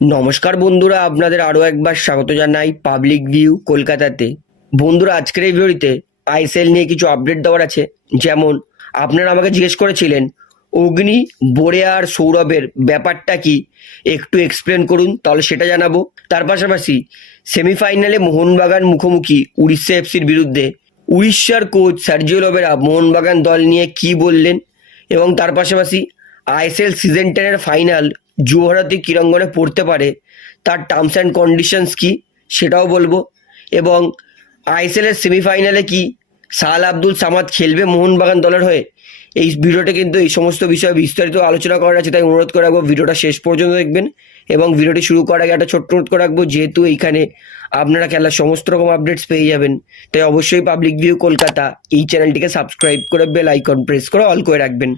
নমস্কার বন্ধুরা, আপনাদের আরও একবার স্বাগত জানাই পাবলিক ভিউ কলকাতাতে। বন্ধুরা, আজকের এই ভিডিওতে আইএসএল নিয়ে কিছু আপডেট দেওয়ার আছে। যেমন, আপনারা আমাকে জিজ্ঞেস করেছিলেন, অগ্নি বোরে আর সৌরভের ব্যাপারটা কি? একটু এক্সপ্লেন করুন, তাহলে সেটা জানাব। তার পাশাপাশি সেমিফাইনালে মোহনবাগান মুখোমুখি উড়িষ্যা এফসির বিরুদ্ধে। উড়িষ্যার কোচ সার্জিও লোবেরা মোহনবাগান দল নিয়ে কি বললেন? এবং তার পাশাপাশি আইএসএল সিজন টেনের ফাইনাল যুবভারতী ক্রীড়াঙ্গনে পড়তে পারে, তার টার্মস অ্যান্ড কন্ডিশনস কি, সেটাও বলব। এবং আইএসএল এর সেমিফাইনালে কি সাল আব্দুল সামাদ খেলবে মোহনবাগান দলের হয়ে, এই ভিডিওটা কিন্তু এই সমস্ত বিষয়ে বিস্তারিত আলোচনা করার আছে, তাই অনুরোধ করে রাখব ভিডিওটা শেষ পর্যন্ত দেখবেন। এবং ভিডিওটি শুরু করার আগে একটা ছোট্ট অনুরোধ করে রাখব, যেহেতু এইখানে আপনারা খেলার সমস্ত রকম আপডেটস পেয়ে যাবেন, তাই অবশ্যই পাবলিক ভিউ কলকাতা, এই চ্যানেলটিকে সাবস্ক্রাইব করে বেল আইকন প্রেস করে অল করে রাখবেন।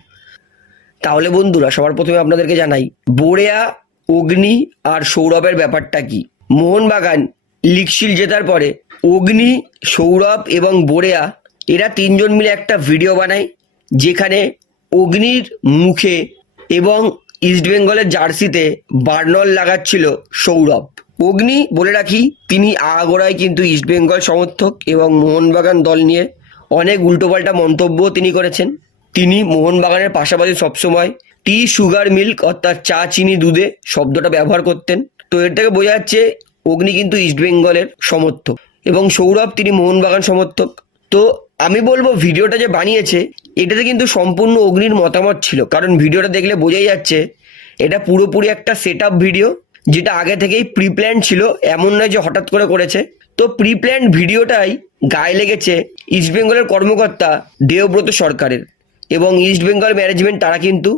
তাহলে বন্ধুরা, সবার প্রথমে আপনাদেরকে জানাই, বোরেয়া, অগ্নি আর সৌরভের ব্যাপারটা কি? মোহনবাগান লিগশিল জেতার পরে অগ্নি, সৌরভ এবং বোরেয়া, এরা তিনজন মিলে একটা ভিডিও বানায়, যেখানে অগ্নির মুখে এবং ইস্টবেঙ্গলের জার্সিতে বার্নল লাগাচ্ছিল সৌরভ। অগ্নি, বলে রাখি, তিনি আগাগোড়ায় কিন্তু ইস্টবেঙ্গল সমর্থক এবং মোহনবাগান দল নিয়ে অনেক উল্টোপাল্টা মন্তব্য তিনি করেছেন। তিনি মোহনবাগানের পাশাপাশি সবসময় টি সুগার মিল্ক অর্থাৎ চা, চিনি, দুধে শব্দটা ব্যবহার করতেন। তো এর থেকে বোঝা যাচ্ছে অগ্নি কিন্তু ইস্টবেঙ্গলের সমর্থক এবং সৌরভ তিনি মোহনবাগান সমর্থক। তো আমি বলব ভিডিওটা যে বানিয়েছে, এটাতে কিন্তু সম্পূর্ণ অগ্নির মতামত ছিল। কারণ ভিডিওটা দেখলে বোঝাই যাচ্ছে, এটা পুরোপুরি একটা সেট ভিডিও যেটা আগে থেকেই প্রি প্ল্যান ছিল, এমন নয় যে হঠাৎ করে করেছে। তো প্রি প্ল্যান ভিডিওটাই গায়ে লেগেছে ইস্টবেঙ্গলের কর্মকর্তা দেবব্রত সরকারের। এবং ইস্টবেঙ্গল ম্যানেজমেন্ট তারা কিন্তু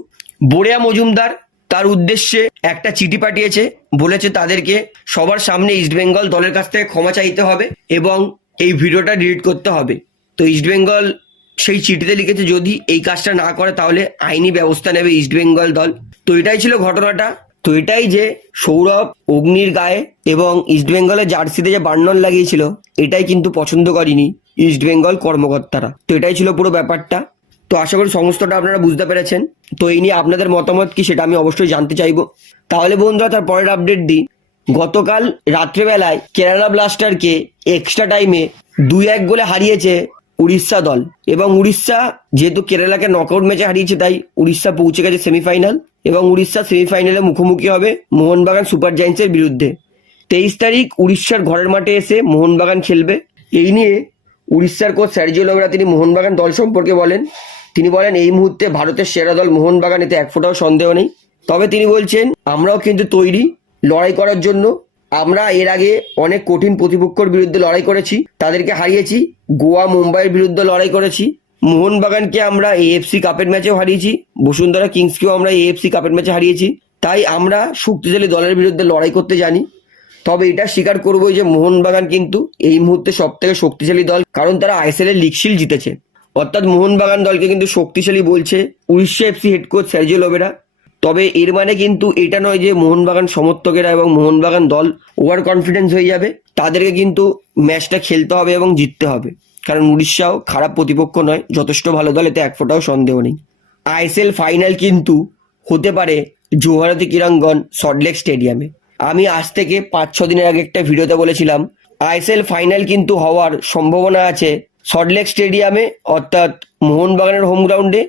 বোরিয়া মজুমদার তার উদ্দেশ্যে একটা চিঠি পাঠিয়েছে। বলেছে তাদেরকে সবার সামনে ইস্টবেঙ্গল দলের কাছ থেকে ক্ষমা চাইতে হবে এবং এই ভিডিওটা ডিলিট করতে হবে। তো ইস্টবেঙ্গল সেই চিঠিতে লিখেছে, যদি এই কাজটা না করে তাহলে আইনি ব্যবস্থা নেবে ইস্টবেঙ্গল দল। তো এটাই ছিল ঘটনাটা। তো এটাই যে সৌরভ অগ্নির গায়ে এবং ইস্টবেঙ্গলের জার্সিতে যে বার্নল লাগিয়েছিল, এটাই কিন্তু পছন্দ করেনি ইস্টবেঙ্গল কর্মকর্তারা। তো এটাই ছিল পুরো ব্যাপারটা। তো আশা করি সমস্তটা আপনারা বুঝতে পেরেছেন। তো এই নিয়ে আপনাদের মতামত কি সেটা আমি অবশ্যই জানতে চাইব। তাহলে বন্ধুরা, তার পরের আপডেট দিই। গতকাল রাত্রেবেলায় কেরালা ব্লাস্টারকে এক্সট্রা টাইমে দুই এক গোলে হারিয়েছে উড়িষ্যা দল। এবং উড়িষ্যা যেহেতু কেরালাকে নকআউট ম্যাচে হারিয়েছে, তাই উড়িষ্যা পৌঁছে গেছে সেমিফাইনাল এবং উড়িষ্যা সেমিফাইনালে মুখোমুখি হবে মোহনবাগান সুপার জায়েন্টসের বিরুদ্ধে। তেইশ তারিখ উড়িষ্যার ঘরের মাঠে এসে মোহনবাগান খেলবে। এই নিয়ে উড়িষ্যার কোচ স্যারজিও লোবরা তিনি মোহনবাগান দল সম্পর্কে বলেন তিনি বলেন, এই মুহূর্তে ভারতের সেরা দল মোহনবাগান এতে এক ফোঁটাও সন্দেহ নেই। তবে তিনি বলছেন, আমরাও কিন্তু তৈরি লড়াই করার জন্য। আমরা এর আগে অনেক কঠিন প্রতিপক্ষর বিরুদ্ধে লড়াই করেছি। তাদেরকে হারিয়েছি। গোয়া, মুম্বাইয়ের বিরুদ্ধে লড়াই করেছি। মোহনবাগানকে আমরা এএফসি কাপের ম্যাচেও হারিয়েছি। বসুন্ধরা কিংসকেও আমরা এএফসি কাপের ম্যাচে হারিয়েছি। তাই আমরা শক্তিশালী দলের বিরুদ্ধে লড়াই করতে জানি। তবে এটা স্বীকার করব যে মোহনবাগান কিন্তু এই মুহূর্তে সব থেকে শক্তিশালী দল। কারণ তারা আইএসএল এর লিগশিল জিতেছে। অর্থাৎ মোহনবাগান দলকে কিন্তু শক্তিশালী বলছে Odisha FC head coach Sergio Lobera তবে এর মানে কিন্তু এটা নয় যে মোহনবাগান সমর্থকেরা এবং মোহনবাগান দল ওভার কনফিডেন্স হয়ে যাবে। তাদেরকে কিন্তু ম্যাচটা খেলতে হবে এবং জিততে হবে। কারণ উড়িষ্যাও খারাপ প্রতিপক্ষ নয়, যথেষ্ট ভালো দল, এতে এক ফোঁটাও সন্দেহ নেই। আইএসএল ফাইনাল কিন্তু হতে পারে জোহারতী ক্রীড়াঙ্গন সল্টলেক স্টেডিয়ামে। আমি আজ থেকে পাঁচ ছ দিনের আগে একটা ভিডিওতে বলেছিলাম, আইএসএল ফাইনাল কিন্তু হওয়ার সম্ভাবনা আছে সল্টলেক স্টেডিয়ামে, অর্থাৎ মোহনবাগানের হোম গ্রাউন্ডে।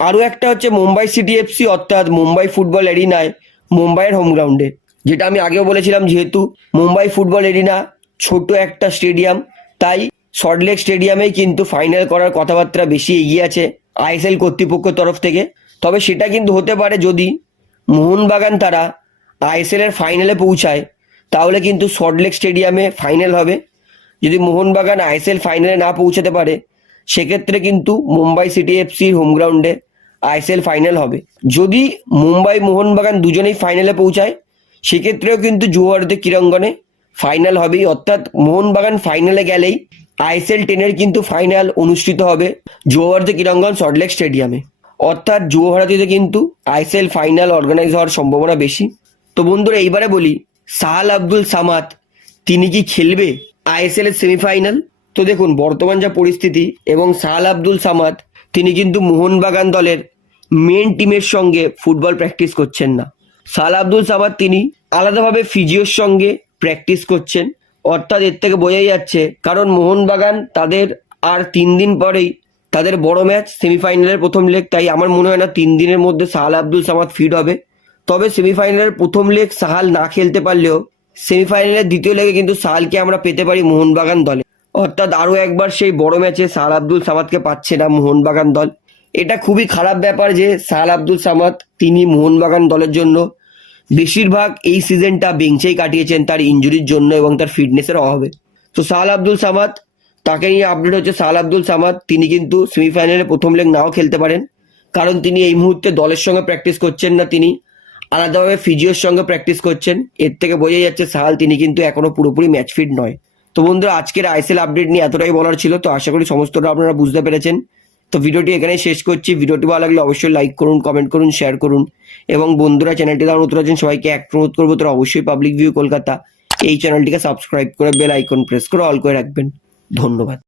আরও একটা হচ্ছে মুম্বাই সিটি এফসি অর্থাৎ মুম্বাই ফুটবল এরিনায় মুম্বাইয়ের হোম গ্রাউন্ডে। যেটা আমি আগেও বলেছিলাম, যেহেতু মুম্বাই ফুটবল এরিনা ছোট একটা স্টেডিয়াম, তাই সল্টলেক স্টেডিয়ামেই কিন্তু ফাইনাল করার কথাবার্তা বেশি এগিয়ে আছে আইএসএল কর্তৃপক্ষের তরফ থেকে। তবে সেটা কিন্তু হতে পারে যদি মোহনবাগান তারা আইএসএল এর ফাইনালে পৌঁছায়, তাহলে কিন্তু সল্টলেক স্টেডিয়ামে ফাইনাল হবে। যদি মোহনবাগান আইএসএল ফাইনালে না পৌঁছাতে পারে, সেক্ষেত্রে কিন্তু মুম্বাই সিটি এফসির হোম গ্রাউন্ডে আইএসএল ফাইনাল হবে। যদি মুম্বাই মোহনবাগান দুজনেই ফাইনালে পৌঁছায়, সেক্ষেত্রেও কিন্তু জুয়ারতে ক্রীড়াঙ্গনে ফাইনাল হবেই। অর্থাৎ মোহনবাগান ফাইনালে গেলেই আইএসএল টেনের কিন্তু ফাইনাল অনুষ্ঠিত হবে জুয়ারতে ক্রীড়াঙ্গন সল্টলেক স্টেডিয়ামে অর্থাৎ যুবভারতীতে কিন্তু আইএসএল ফাইনাল অর্গানাইজ হওয়ার সম্ভাবনা বেশি। তো বন্ধুরা, এইবারে বলি সাহাল আব্দুল সামাদ, তিনি কি খেলবে? আইএসএল এর সেমিফাইনাল? তো দেখুন, বর্তমান যা পরিস্থিতি এবং সাহাল আব্দুল সামাদ, তিনি কিন্তু মোহনবাগান দলের মেন টিমের সঙ্গে ফুটবল প্র্যাকটিস করছেন না। সাল আব্দুল সামাদ, তিনি আলাদাভাবে ফিজিওর সঙ্গে প্র্যাকটিস করছেন। অর্থাৎ এর থেকে বোঝাই যাচ্ছে, কারণ মোহনবাগান তাদের আর তিন দিন পরেই তাদের বড় ম্যাচ সেমিফাইনালের প্রথম লেগ তাই আমার মনে হয় না তিন দিনের মধ্যে সাহাল আব্দুল সামাদ ফিট হবে। তবে সেমিফাইনালের প্রথম লেগ সাহাল না খেলতে পারলেও সেমিফাইনালের দ্বিতীয় লেগে কিন্তু সাহালকে আমরা পেতে পারি মোহনবাগান দলে। অর্থাৎ আরও একবার সেই বড় ম্যাচে সাহাল আব্দুল সামাদকে পাচ্ছে না মোহনবাগান দল। এটা খুবই খারাপ ব্যাপার যে সাহাল আব্দুল সামাদ তিনি মোহনবাগান দলের জন্য বেশিরভাগ এই সিজনটা বেঞ্চেই কাটিয়েছেন তার ইঞ্জুরির জন্য এবং তার ফিটনেসের অভাবে। তো সাহাল আব্দুল সামাদ, তাকে নিয়ে আপডেট হচ্ছে সাহাল আব্দুল সামাদ। তিনি কিন্তু সেমিফাইনালে প্রথম লেগ নাও খেলতে পারেন। কারণ তিনি এই মুহূর্তে দলের সঙ্গে প্র্যাকটিস করছেন না তিনি। আলাদাভাবে ফিজিওর সঙ্গে প্র্যাকটিস করছেন। এর থেকে বোঝাই যাচ্ছে সাহাল তিনি কিন্তু এখনও পুরোপুরি ম্যাচ ফিট নয়। তো বন্ধুরা, আজকের আইসেল আপডেট নিয়ে এতটাই বলার ছিল, তো আশা করি সমস্তটা আপনারা বুঝতে পেরেছেন। তো ভিডিওটি এখানেই শেষ করছি। ভিডিওটি ভালো লাগলে অবশ্যই লাইক করুন কমেন্ট করুন শেয়ার করুন। এবং বন্ধুরা চ্যানেলটি যারা নতুন আছেন সবাইকে এক অনুরোধ করব, তারা অবশ্যই পাবলিক ভিউ কলকাতা এই চ্যানেলটিকে সাবস্ক্রাইব করে বেল আইকন প্রেস করে অল করে রাখবেন। ধন্যবাদ।